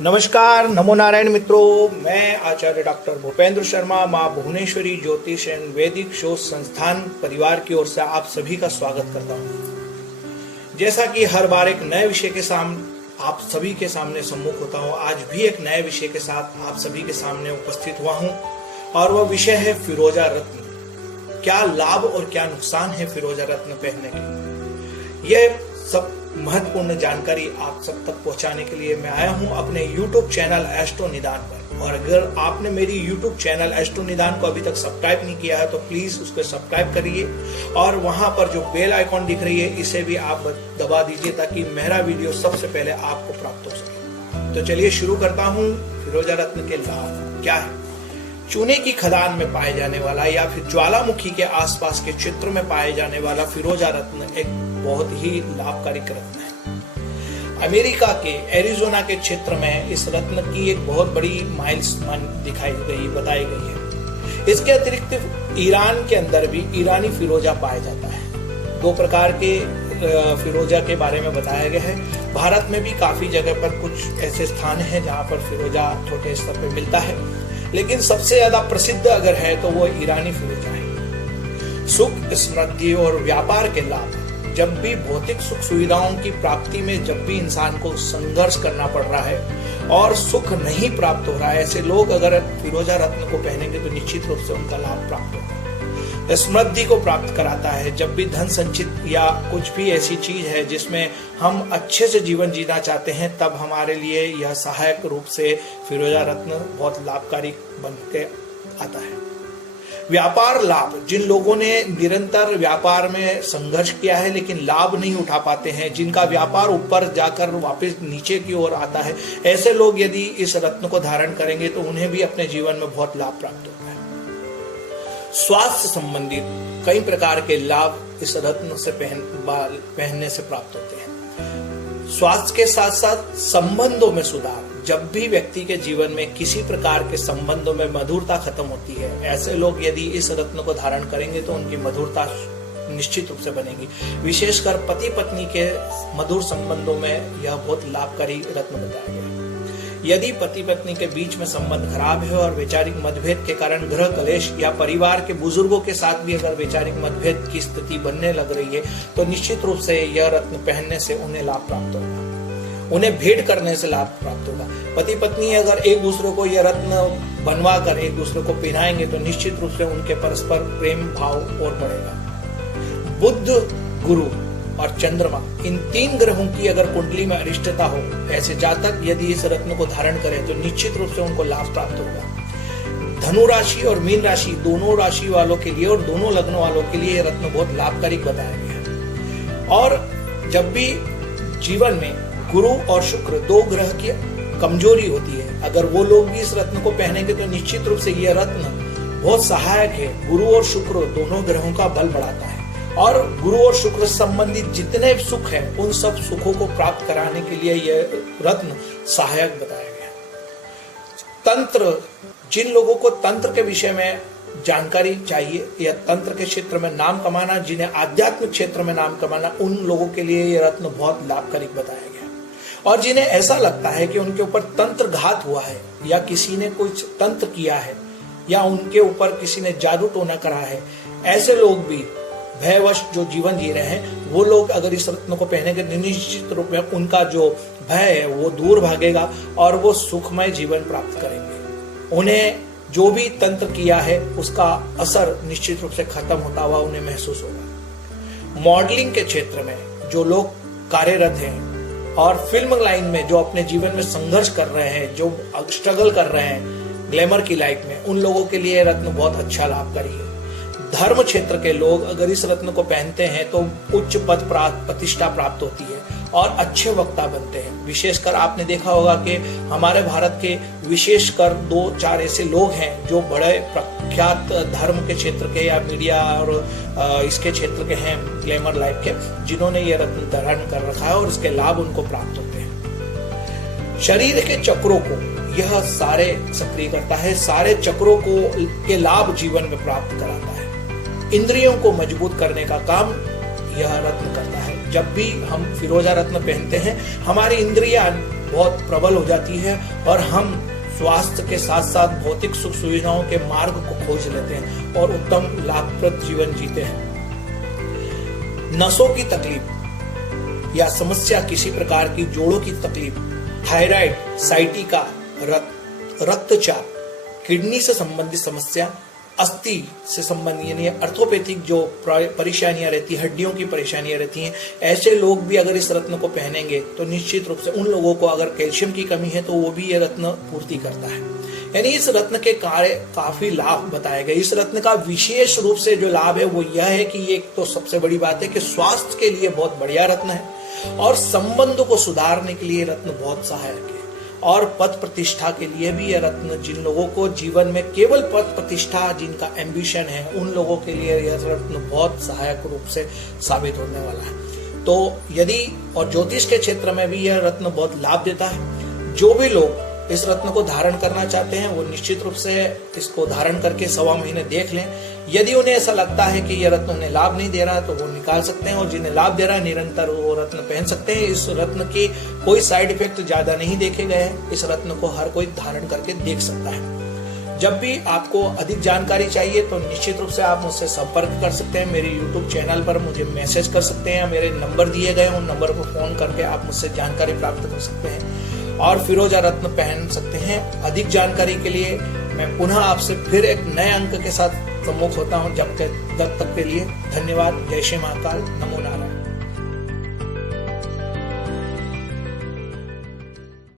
नमस्कार, नमो नारायण मित्रों। मैं आचार्य डॉक्टर भूपेंद्र शर्मा माँ भुवनेश्वरी ज्योतिष एवं वैदिक शोध संस्थान परिवार की ओर से आप सभी का स्वागत करता हूँ। जैसा कि हर बार एक नए विषय के सामने आप सभी के सामने सम्मुख होता हूँ, आज भी एक नए विषय के साथ आप सभी के सामने उपस्थित हुआ हूँ और वह विषय है फिरोजा रत्न। क्या लाभ और क्या नुकसान है फिरोजा रत्न पहनने के? यह सब महत्वपूर्ण जानकारी आप सब तक पहुंचाने के लिए मैं आया हूं अपने YouTube चैनल एस्ट्रो निदान पर। और अगर आपने मेरी YouTube चैनल एस्ट्रो निदान को अभी तक सब्सक्राइब नहीं किया है तो प्लीज उसको सब्सक्राइब करिए और वहां पर जो बेल आइकॉन दिख रही है इसे भी आप दबा दीजिए ताकि मेरा वीडियो सबसे पहले आपको प्राप्त हो सके। तो चलिए शुरू करता हूँ। फिरोजा रत्न के लाभ क्या है? चूने की खदान में पाए जाने वाला या फिर ज्वालामुखी के आसपास के क्षेत्र में पाए जाने वाला फिरोजा रत्न एक बहुत ही लाभकारी रत्न है। अमेरिका के एरिजोना के क्षेत्र में इस रत्न की एक बहुत बड़ी माइलस्टोन बताई गई है। इसके अतिरिक्त ईरान के अंदर भी ईरानी फिरोजा पाया जाता है। दो प्रकार के फिरोजा के बारे में बताया गया है। भारत में भी काफी जगह पर कुछ ऐसे स्थान हैं जहाँ पर फिरोजा छोटे स्तर पर मिलता है, लेकिन सबसे ज्यादा प्रसिद्ध अगर है तो वो ईरानी फिरोजा है। सुख, समृद्धि और व्यापार के लाभ। जब भी भौतिक सुख सुविधाओं की प्राप्ति में जब भी इंसान को संघर्ष करना पड़ रहा है और सुख नहीं प्राप्त हो रहा है, ऐसे लोग अगर फिरोजा रत्न को पहनेंगे तो निश्चित रूप से उनका लाभ प्राप्त होगा। समृद्धि को प्राप्त कराता है। जब भी धन संचित या कुछ भी ऐसी चीज है जिसमें हम अच्छे से जीवन जीना चाहते हैं, तब हमारे लिए यह सहायक रूप से फिरोजा रत्न बहुत लाभकारी बन के आता है। व्यापार लाभ। जिन लोगों ने निरंतर व्यापार में संघर्ष किया है लेकिन लाभ नहीं उठा पाते हैं, जिनका व्यापार ऊपर जाकर वापस नीचे की ओर आता है, ऐसे लोग यदि इस रत्न को धारण करेंगे तो उन्हें भी अपने जीवन में बहुत लाभ प्राप्त होता है। स्वास्थ्य संबंधित कई प्रकार के लाभ इस रत्न से पहनने से प्राप्त होते हैं। स्वास्थ्य के साथ साथ संबंधों में सुधार। जब भी व्यक्ति के जीवन में किसी प्रकार के संबंधों में मधुरता खत्म होती है, ऐसे लोग यदि इस रत्न को धारण करेंगे तो उनकी मधुरता निश्चित रूप से बनेगी। विशेषकर पति पत्नी के मधुर संबंधों में यह बहुत लाभकारी रत्न बताया गया है। यदि पति पत्नी के बीच में संबंध खराब है और वैचारिक मतभेद के कारण गृह कलेश या परिवार के बुजुर्गों के साथ भी अगर वैचारिक मतभेद की स्थिति बनने लग रही है तो निश्चित रूप से यह रत्न पहनने से उन्हें लाभ प्राप्त होगा। उन्हें भेंट करने से लाभ प्राप्त होगा। पति पत्नी अगर एक दूसरे को यह रत्न बनवा कर एक दूसरे को पहनाएंगे तो निश्चित रूप से उनके परस्पर प्रेम भाव और बढ़ेगा। बुध, गुरु और चंद्रमा, इन तीन ग्रहों की अगर कुंडली में अरिष्टता हो, ऐसे जातक यदि इस रत्न को धारण करें तो निश्चित रूप से उनको लाभ प्राप्त होगा। धनु राशि और मीन राशि, दोनों राशि वालों के लिए और दोनों लग्न वालों के लिए यह रत्न बहुत लाभकारी बताया गया है। और जब भी जीवन में गुरु और शुक्र दो ग्रह की कमजोरी होती है, अगर वो लोग भी इस रत्न को पहनेंगे तो निश्चित रूप से यह रत्न बहुत सहायक है। गुरु और शुक्र दोनों ग्रहों का बल बढ़ाता है और गुरु और शुक्र संबंधित जितने सुख हैं उन सब सुखों को प्राप्त कराने के लिए यह रत्न सहायक बताया गया। तंत्र। जिन लोगों को तंत्र के विषय में जानकारी चाहिए या तंत्र के क्षेत्र में नाम कमाना, जिन्हें आध्यात्मिक क्षेत्र में नाम कमाना, उन लोगों के लिए यह रत्न बहुत लाभकारी बताया गया। और जिन्हें ऐसा लगता है कि उनके ऊपर तंत्र घात हुआ है या किसी ने कुछ तंत्र किया है या उनके ऊपर किसी ने जादू टोना करा है, ऐसे लोग भी भयवश जो जीवन जी रहे हैं, वो लोग अगर इस रत्न को पहनेंगे तो निश्चित रूप में उनका जो भय है वो दूर भागेगा और वो सुखमय जीवन प्राप्त करेंगे। उन्हें जो भी तंत्र किया है उसका असर निश्चित रूप से खत्म होता हुआ उन्हें महसूस होगा। मॉडलिंग के क्षेत्र में जो लोग कार्यरत हैं और फिल्म लाइन में जो अपने जीवन में संघर्ष कर रहे हैं, जो स्ट्रगल कर रहे हैं ग्लैमर की लाइफ में, उन लोगों के लिए रत्न बहुत अच्छा लाभकारी है। धर्म क्षेत्र के लोग अगर इस रत्न को पहनते हैं तो उच्च पद प्रतिष्ठा प्राप्त होती है और अच्छे वक्ता बनते हैं। विशेषकर आपने देखा होगा कि हमारे भारत के विशेषकर 2-4 ऐसे लोग हैं जो बड़े प्रख्यात धर्म के क्षेत्र के या मीडिया और इसके क्षेत्र के हैं, ग्लैमर लाइफ के, जिन्होंने ये रत्न धारण कर रखा है और इसके लाभ उनको प्राप्त होते हैं। शरीर के चक्रों को यह सारे सक्रिय करता है, सारे चक्रों को के लाभ जीवन में प्राप्त कराता है। इंद्रियों को मजबूत करने का काम यह रत्न करता है। जब भी हम फिरोजा रत्न पहनते हैं, हमारी इंद्रियां बहुत प्रबल हो जाती है और हम स्वास्थ्य के साथ साथ भौतिक सुख सुविधाओं के मार्ग को खोज लेते हैं और उत्तम लाभप्रद जीवन जीते हैं। नसों की तकलीफ या समस्या, किसी प्रकार की जोड़ों की तकलीफ, थायराइड, साइटिका, रक्तचाप, किडनी से संबंधित समस्या, अस्थि से संबंधित यानी अर्थोपैथिक जो परेशानियां रहती है, हड्डियों की परेशानियां रहती हैं, ऐसे लोग भी अगर इस रत्न को पहनेंगे तो निश्चित रूप से उन लोगों को अगर कैल्शियम की कमी है तो वो भी ये रत्न पूर्ति करता है। यानी इस रत्न के कार्य काफी लाभ बताए गए। इस रत्न का विशेष रूप से जो लाभ है वो यह है कि ये एक तो सबसे बड़ी बात है कि स्वास्थ्य के लिए बहुत बढ़िया रत्न है और संबंधों को सुधारने के लिए रत्न बहुत सहायक है और पद प्रतिष्ठा के लिए भी यह रत्न, जिन लोगों को जीवन में केवल पद प्रतिष्ठा जिनका एम्बिशन है उन लोगों के लिए यह रत्न बहुत सहायक रूप से साबित होने वाला है। तो यदि और ज्योतिष के क्षेत्र में भी यह रत्न बहुत लाभ देता है। जो भी लोग इस रत्न को धारण करना चाहते हैं वो निश्चित रूप से इसको धारण करके 1.25 महीने देख लें। यदि उन्हें ऐसा लगता है कि यह रत्न उन्हें लाभ नहीं दे रहा तो वो निकाल सकते हैं और जिन्हें लाभ दे रहा है निरंतर वो रत्न पहन सकते हैं। इस रत्न की कोई साइड इफेक्ट ज्यादा नहीं देखे गए हैं। इस रत्न को हर कोई धारण करके देख सकता है। जब भी आपको अधिक जानकारी चाहिए तो निश्चित रूप से आप मुझसे संपर्क कर सकते हैं। मेरे YouTube चैनल पर मुझे मैसेज कर सकते हैं, मेरे नंबर दिए गए उन नंबर पर फोन करके आप मुझसे जानकारी प्राप्त कर सकते हैं और फिरोजा रत्न पहन सकते हैं। अधिक जानकारी के लिए मैं पुनः आपसे फिर एक नए अंक के साथ सम्मुख होता हूं। जब तक के लिए धन्यवाद। जय श्री महाकाल। नमो नारायण।